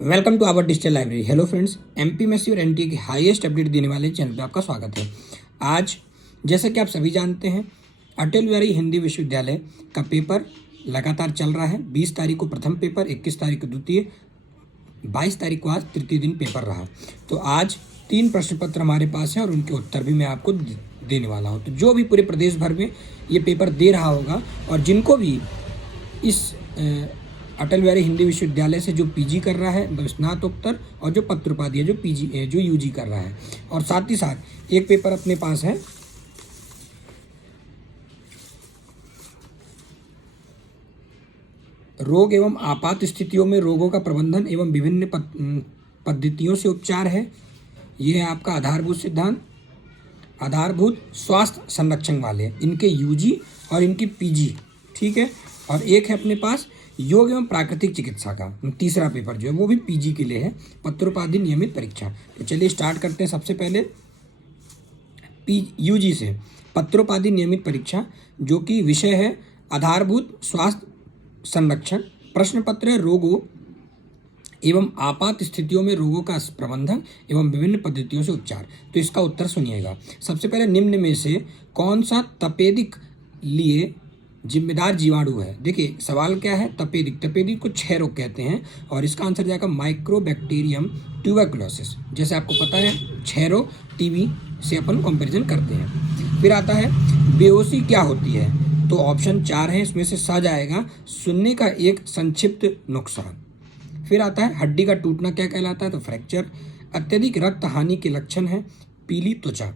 Welcome to our digital library. Hello friends, MPMC और NTA की highest update देने वाले चैनल पे आपका स्वागत है। आज जैसा कि आप सभी जानते हैं, अटल बिहारी हिंदी विश्वविद्यालय का पेपर लगातार चल रहा है। 20 तारीख को प्रथम पेपर, 21 तारीख को द्वितीय, 22 तारीख को आज तृतीय दिन पेपर रहा। तो आज 3 प्रश्न पत्र हमारे पास हैं और उनके उत्तर भी मैं आपको देने वाला हूँ। तो जो भी पूरे प्रदेश भर में ये पेपर दे रहा होगा और जिनको भी इस अटल बिहारी हिंदी विश्वविद्यालय से जो पीजी कर रहा है, स्नातकोत्तर, और जो पत्रोपाधि है जो पीजी जो यूजी कर रहा है, और साथ ही साथ एक पेपर अपने पास है रोग एवं आपात स्थितियों में रोगों का प्रबंधन एवं विभिन्न पद्धतियों से उपचार है। यह है आपका आधारभूत सिद्धांत, आधारभूत स्वास्थ्य संरक्षण वाले, इनके यूजी और इनकी पीजी, ठीक है। और एक है अपने पास योग एवं प्राकृतिक चिकित्सा का तीसरा पेपर जो है वो भी पीजी के लिए है, पत्रोपाधि नियमित परीक्षा। तो चलिए स्टार्ट करते हैं। सबसे पहले यूजी से पत्रोपाधि नियमित परीक्षा, जो कि विषय है आधारभूत स्वास्थ्य संरक्षण। प्रश्न पत्र है रोगों एवं आपात स्थितियों में रोगों का प्रबंधन एवं विभिन्न पद्धतियों से उपचार। तो इसका उत्तर सुनिएगा। सबसे पहले निम्न में से कौन सा तपेदिक लिए जिम्मेदार जीवाणु है। देखिए सवाल क्या है, तपेदिक को क्षय रोग कहते हैं और इसका आंसर जाएगा माइक्रोबैक्टीरियम ट्यूबरकुलोसिस। जैसे आपको पता है क्षय रोग टीबी से अपन कंपैरिजन करते हैं। फिर आता है बेहोशी क्या होती है, तो ऑप्शन 4 है, इसमें से सा जाएगा सुनने का एक संक्षिप्त नुकसान। फिर आता है हड्डी का टूटना क्या कहलाता है, तो फ्रैक्चर। अत्यधिक रक्त हानि के लक्षण है पीली त्वचा।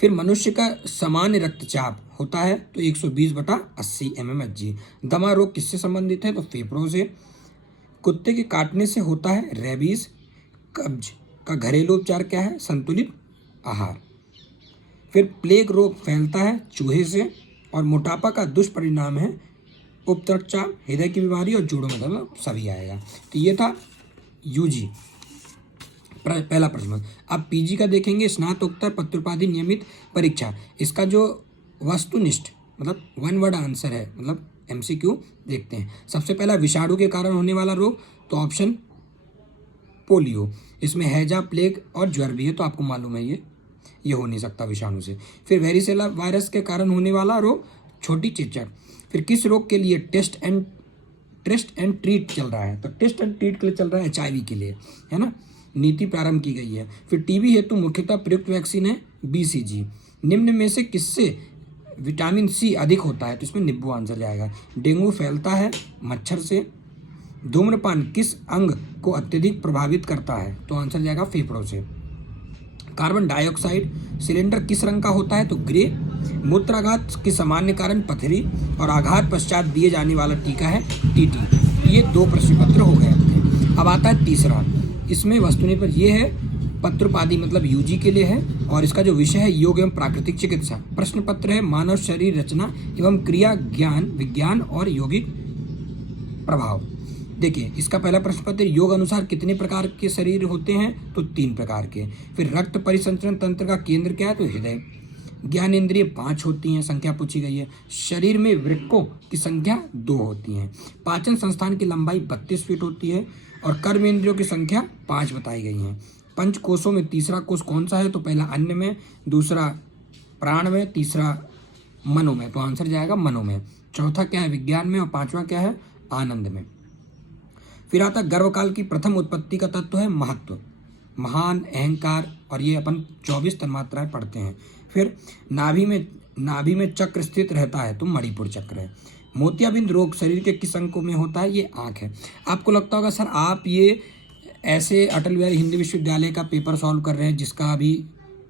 फिर मनुष्य का सामान्य रक्तचाप होता है तो 120/80 mmHg। दमा रोग किससे संबंधित है, तो फेफड़ों से। कुत्ते के काटने से होता है रेबीज। कब्ज का घरेलू उपचार क्या है, संतुलित आहार। फिर प्लेग रोग फैलता है चूहे से। और मोटापा का दुष्परिणाम है उप रक्तचाप, हृदय की बीमारी और जोड़ों में दर्द, सभी आएगा। तो ये था यूजी पहला प्रश्न। अब पीजी का देखेंगे, स्नातकोत्तर पत्रोपाधि नियमित परीक्षा। इसका जो वस्तुनिष्ठ मतलब 1 वर्ड आंसर है, मतलब एमसीक्यू देखते हैं। सबसे पहला विषाणु के कारण होने वाला रोग, तो ऑप्शन पोलियो। इसमें हैजा, प्लेग और ज्वर भी है, तो आपको मालूम है ये हो नहीं सकता विषाणु से। फिर वेरिसेला वायरस के कारण होने वाला रोग, छोटी चेचक। फिर किस रोग के लिए टेस्ट एंड ट्रीट चल रहा है, तो टेस्ट एंड ट्रीट के लिए चल रहा है HIV के लिए, है ना, नीति प्रारंभ की गई है। फिर टीबी हेतु मुख्यतः प्रयुक्त वैक्सीन है BCG। निम्न में से किससे विटामिन C अधिक होता है, तो इसमें नींबू आंसर जाएगा। डेंगू फैलता है मच्छर से। धूम्रपान किस अंग को अत्यधिक प्रभावित करता है, तो आंसर जाएगा फेफड़ों से। कार्बन डाइऑक्साइड सिलेंडर किस रंग का होता है, तो ग्रे। मूत्राघात के सामान्य कारण पथरी और आघात पश्चात दिए जाने वाला टीका है TT। ये 2 प्रश्न पत्र हो गए अपने। अब आता है तीसरा, इसमें वस्तुनिष्ठ ये है पत्रोपाधि मतलब यूजी के लिए है और इसका जो विषय है योग एवं प्राकृतिक चिकित्सा। प्रश्न पत्र है मानव शरीर रचना एवं क्रिया ज्ञान विज्ञान और यौगिक प्रभाव। देखिए इसका पहला प्रश्न पत्र, योग अनुसार कितने प्रकार के शरीर होते हैं, तो 3 प्रकार के। फिर रक्त परिसंचरण तंत्र का केंद्र क्या है, तो हृदय। ज्ञान इंद्रिय 5 होती हैं, संख्या पूछी गई है। शरीर में वृक्कों की संख्या 2 होती हैं। पाचन संस्थान की लंबाई 32 फीट होती है और कर्म इंद्रियों की संख्या 5 बताई गई हैं। पंच कोशों में तीसरा कोश कौन सा है, तो पहला अन्न में, दूसरा प्राण में, तीसरा मनो में, तो आंसर जाएगा मनो में। चौथा क्या है, विज्ञान में, और 5वां क्या है, आनंद में। फिर आता गर्भकाल की प्रथम उत्पत्ति का तत्व है महत्व, महान, अहंकार, और ये अपन 24 तन्मात्राएं पढ़ते हैं। फिर नाभि में चक्र स्थित रहता है, तो मणिपुर चक्र है। मोतियाबिंद रोग शरीर के किस अंग में होता है, ये आँख है। आपको लगता होगा सर आप ये ऐसे अटल बिहारी हिंदी विश्वविद्यालय का पेपर सॉल्व कर रहे हैं जिसका अभी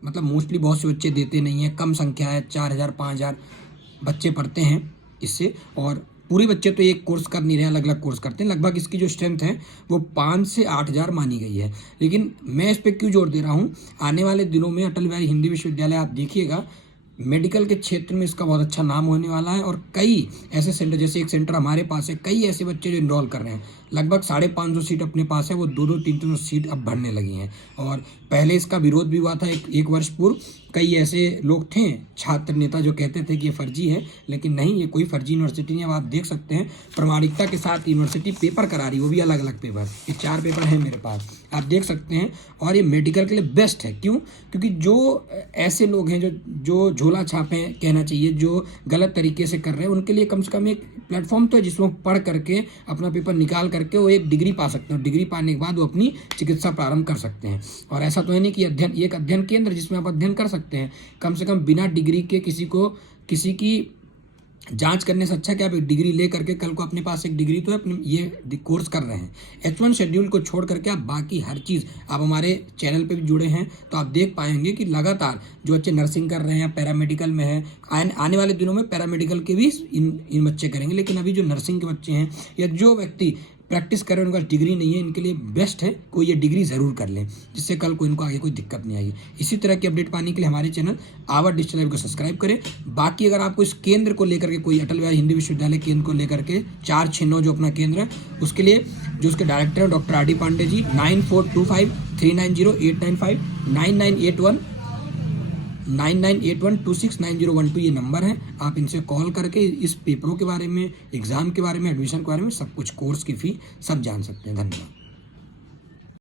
मतलब मोस्टली बहुत से बच्चे देते नहीं हैं, कम संख्या है, 4000 5000 बच्चे पढ़ते हैं इससे, और पूरे बच्चे तो एक कोर्स कर नहीं रहे, अलग अलग कोर्स करते हैं। लगभग इसकी जो स्ट्रेंथ है वो 5 से 8000 मानी गई है। लेकिन मैं इस पर क्यों जोर दे रहा हूँ, आने वाले दिनों में अटल बिहारी हिंदी विश्वविद्यालय आप देखिएगा मेडिकल के क्षेत्र में इसका बहुत अच्छा नाम होने वाला है और कई ऐसे सेंटर, जैसे एक सेंटर हमारे पास है, कई ऐसे बच्चे जो इनरोल कर रहे हैं, लगभग 550 सीट अपने पास है, वो 2-2 3-3 सीट अब भरने लगी हैं। और पहले इसका विरोध भी हुआ था एक वर्ष पूर्व। कई ऐसे लोग थे छात्र नेता जो कहते थे कि ये फर्जी है, लेकिन नहीं, ये कोई फर्जी यूनिवर्सिटी नहीं है। अब आप देख सकते हैं प्रामाणिकता के साथ यूनिवर्सिटी पेपर करा रही है, वो भी अलग अलग पेपर। ये 4 पेपर हैं मेरे पास, आप देख सकते हैं। और ये मेडिकल के लिए बेस्ट है। क्यों? क्योंकि जो ऐसे लोग हैं जो झोला छापे कहना चाहिए, जो गलत तरीके से कर रहे हैं, उनके लिए कम से कम एक प्लेटफॉर्म तो है जिसमें पढ़ करके अपना पेपर निकाल करके वो एक डिग्री पा सकते हैं। डिग्री पाने के बाद वो अपनी चिकित्सा प्रारंभ कर सकते हैं। और ऐसा तो है नहीं कि एक अध्ययन केंद्र जिसमें आप अध्ययन कर सकते हैं। कम से कम बिना डिग्री के किसी की जांच करने से अच्छा कि आप एक डिग्री ले करके कल को अपने पास एक डिग्री तो है, अपने ये कोर्स कर रहे हैं। H1 शेड्यूल को छोड़ करके आप बाकी हर चीज़, आप हमारे चैनल पे भी जुड़े हैं तो आप देख पाएंगे कि लगातार जो बच्चे नर्सिंग कर रहे हैं, पैरामेडिकल में है, आने वाले दिनों में पैरामेडिकल के भी इन बच्चे करेंगे। लेकिन अभी जो नर्सिंग के बच्चे हैं या जो व्यक्ति प्रैक्टिस कर रहे हैं, उनके पास डिग्री नहीं है, इनके लिए बेस्ट है कोई ये डिग्री ज़रूर कर लें, जिससे कल को इनको आगे कोई दिक्कत नहीं आएगी। इसी तरह की अपडेट पाने के लिए हमारे चैनल आवर डिजिटल लाइव को सब्सक्राइब करें। बाकी अगर आपको इस केंद्र को लेकर के कोई अटल बिहारी हिंदी विश्वविद्यालय केंद्र को लेकर के 469 जो अपना केंद्र है, उसके लिए जो उसके डायरेक्टर है doctor R D Pandey ji, 9425390895 9981269012 ये नंबर है। आप इनसे कॉल करके इस पेपरों के बारे में, एग्ज़ाम के बारे में, एडमिशन के बारे में सब कुछ, कोर्स की फ़ी सब जान सकते हैं। धन्यवाद।